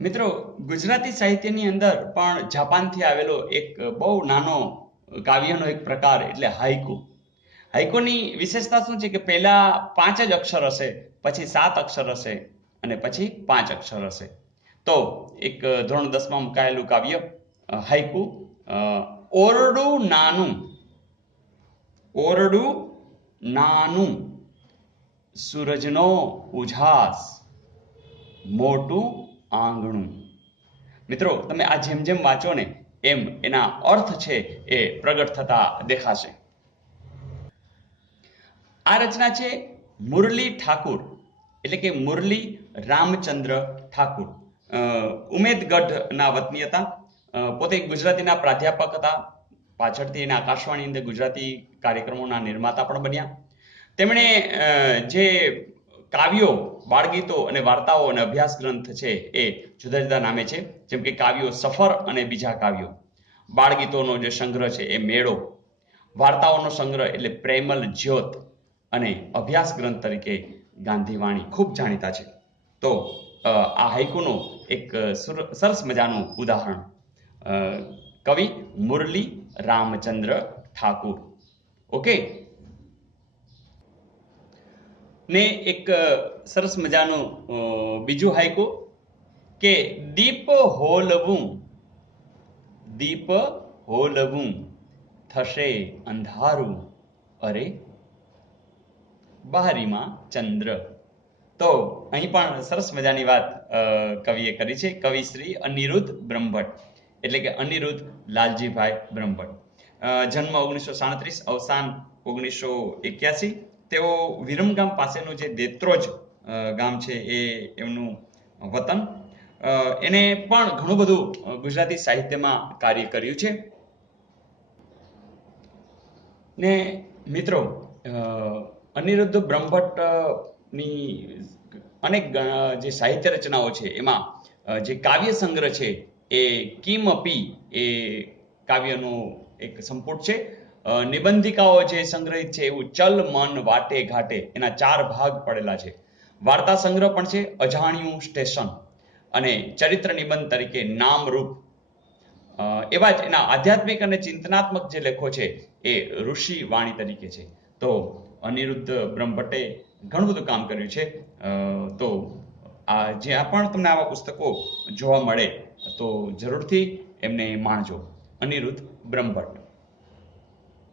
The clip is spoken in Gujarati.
મિત્રો, ગુજરાતી સાહિત્યની અંદર પણ જાપાનથી આવેલો એક બહુ નાનો કાવ્યનો એક પ્રકાર એટલે હાઈકુ. હાઈકુની વિશેષતા શું છે કે પહેલા 5 જ અક્ષર હશે, પછી 7 અક્ષર હશે અને પછી 5 અક્ષર હશે. તો એક ધોરણ 10માં મુકાયેલું કાવ્ય હાઈકુ. ઓરડું નાનું, ઓરડું નાનું, સૂરજનો ઉજાસ, મોટું આંગણું. મિત્રો, તમે આ જેમ જેમ વાંચો ને એમ એના અર્થ છે એ પ્રગટ થતા દેખાશે. આ રચના છે મુરલી ઠાકુર, એટલે કે મુરલી રામચંદ્ર ઠાકુર. ઉમેદગઢના વતની હતા. પોતે ગુજરાતીના પ્રાધ્યાપક હતા. પાછળથી એના આકાશવાણી અંદર ગુજરાતી કાર્યક્રમોના નિર્માતા પણ બન્યા. તેમણે જે કાવ્યો, બાળગીતો અને વાર્તાઓ અને અભ્યાસ ગ્રંથ છે એ જુદા જુદા નામે છે. જેમ કે કાવ્યો સફર અને બીજા કાવ્યો, બાળગીતોનો જે સંગ્રહ છે એ મેળો, વાર્તાઓનો સંગ્રહ એટલે પ્રેમલ જ્યોત, અને અભ્યાસ ગ્રંથ તરીકે ગાંધીવાણી ખૂબ જાણીતા છે. તો આ હાઈકુનું એક સરસ મજાનું ઉદાહરણ કવિ મુરલી રામચંદ્ર ઠાકુર. ઓકે, ને એક સરસ મજાનું બીજું હાઈકુ કે દીપ હોલવું, દીપ હોલવું, થશે અંધારું, અરે બારીમાં ચંદ્ર. તો અહીં પણ સરસ મજાની વાત કવિએ કરી છે. કવિ શ્રી અનિરુદ્ધ બ્રહ્મભટ્ટ, એટલે કે અનિરુદ્ધ લાલજીભાઈ બ્રહ્મભટ્ટ. જન્મ 1937, અવસાન 1981. તેઓ વિરમગામ પાસેનું જે દેત્રોજ ગામ છે એ એમનું વતન. એને પણ ઘણું બધું ગુજરાતી સાહિત્યમાં કાર્ય કર્યું છે. ને મિત્રો, અનિરુદ્ધ બ્રહ્મભટ્ટની અનેક જે સાહિત્ય રચનાઓ છે એમાં જે કાવ્ય સંગ્રહ છે એ કિમપી એ કાવ્યનો એક સંપુટ છે. નિબંધિકાઓ જે સંગ્રહિત છે એવું ચલ મન વાટે ઘાટે, એના 4 ભાગ પડેલા છે. વાર્તા સંગ્રહ પણ છે અજાણ્યું સ્ટેશન, અને ચરિત્ર નિબંધ તરીકે નામરૂપ. એવા જ એના આધ્યાત્મિક અને ચિંતનાત્મક જે લેખો છે એ ઋષિ વાણી તરીકે છે. તો અનિરુદ્ધ બ્રહ્મભટ્ટે ઘણું બધું કામ કર્યું છે. તો જ્યાં પણ તમને આવા પુસ્તકો જોવા મળે તો જરૂરથી એમને માણજો. અનિરુદ્ધ બ્રહ્મભટ્ટ.